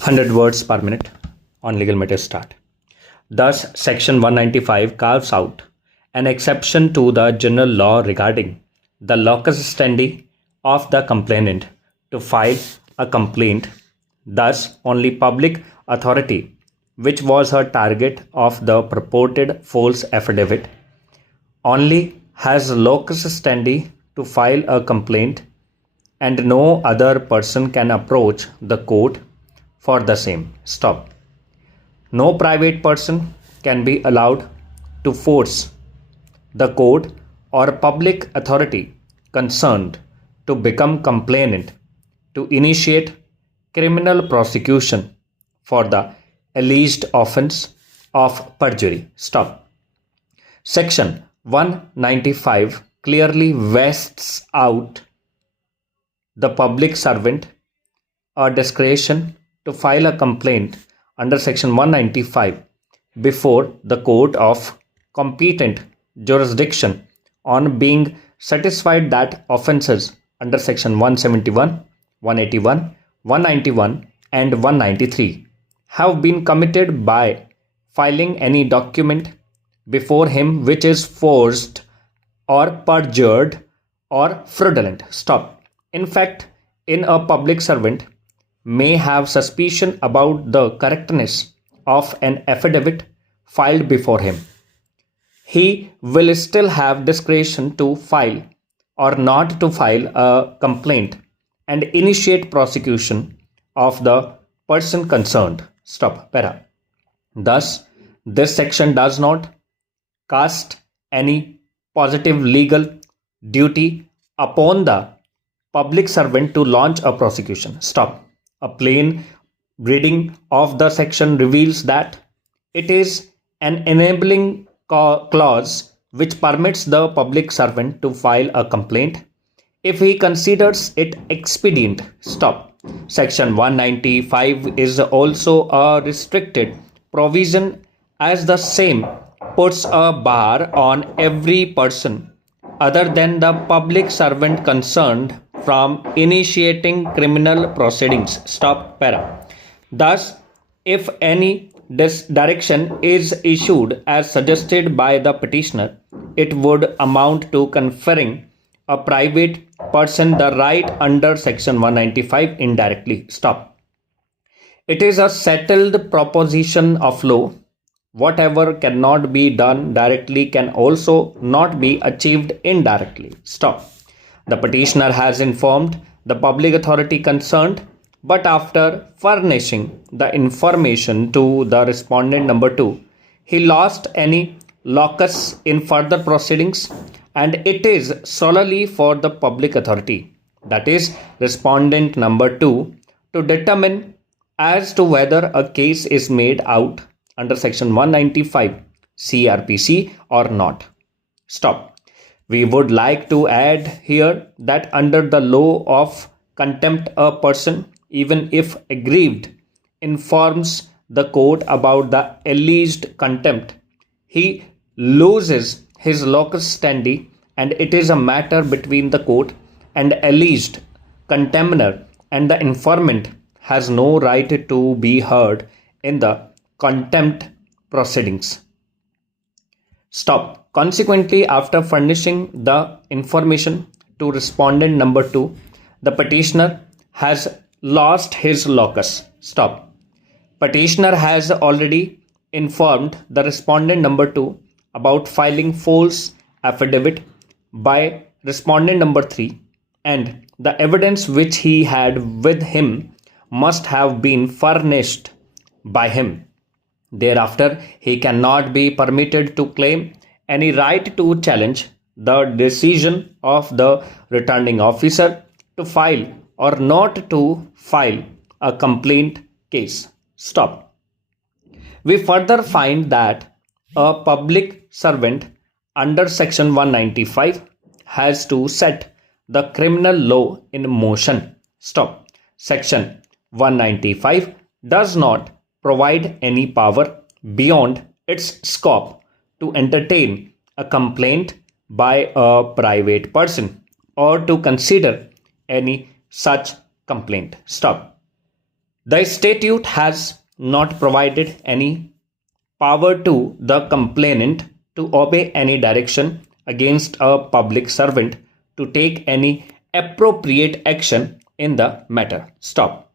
100 words per minute on legal matters start. Thus, Section 195 carves out an exception to the general law regarding the locus standi of the complainant to file a complaint. Thus, only public authority, which was her target of the purported false affidavit, only has locus standi to file a complaint, and no other person can approach the court for the same. Stop. No private person can be allowed to force the court or public authority concerned to become complainant to initiate criminal prosecution for the alleged offense of perjury. Stop. Section 195 clearly vests out the public servant a discretion to file a complaint under Section 195 before the court of competent jurisdiction on being satisfied that offences under Section 171, 181, 191 and 193 have been committed by filing any document before him which is forged or perjured or fraudulent. Stop. In fact, in a public servant may have suspicion about the correctness of an affidavit filed before him, he will still have discretion to file or not to file a complaint and initiate prosecution of the person concerned. Stop. Para. Thus, this section does not cast any positive legal duty upon the public servant to launch a prosecution. Stop. A plain reading of the section reveals that it is an enabling clause which permits the public servant to file a complaint if he considers it expedient. Stop. Section 195 is also a restricted provision as the same puts a bar on every person other than the public servant concerned from initiating criminal proceedings. Stop. Para. Thus, if any direction is issued as suggested by the petitioner, it would amount to conferring a private person the right under Section 195 indirectly. Stop. It is a settled proposition of law. Whatever cannot be done directly can also not be achieved indirectly. Stop. The petitioner has informed the public authority concerned, but after furnishing the information to the respondent number 2, he lost any locus in further proceedings, and it is solely for the public authority, that is, respondent number 2, to determine as to whether a case is made out under Section 195 CRPC or not. Stop. We would like to add here that under the law of contempt, a person, even if aggrieved, informs the court about the alleged contempt, he loses his locus standi, and it is a matter between the court and alleged contemner, and the informant has no right to be heard in the contempt proceedings. Stop. Consequently, after furnishing the information to respondent number 2, the petitioner has lost his locus. Stop. Petitioner has already informed the respondent number 2 about filing false affidavit by respondent number 3, and the evidence which he had with him must have been furnished by him. Thereafter, he cannot be permitted to claim any right to challenge the decision of the returning officer to file or not to file a complaint case. Stop. We further find that a public servant under Section 195 has to set the criminal law in motion. Stop. Section 195 does not provide any power beyond its scope to entertain a complaint by a private person or to consider any such complaint. Stop. The statute has not provided any power to the complainant to obey any direction against a public servant to take any appropriate action in the matter. Stop.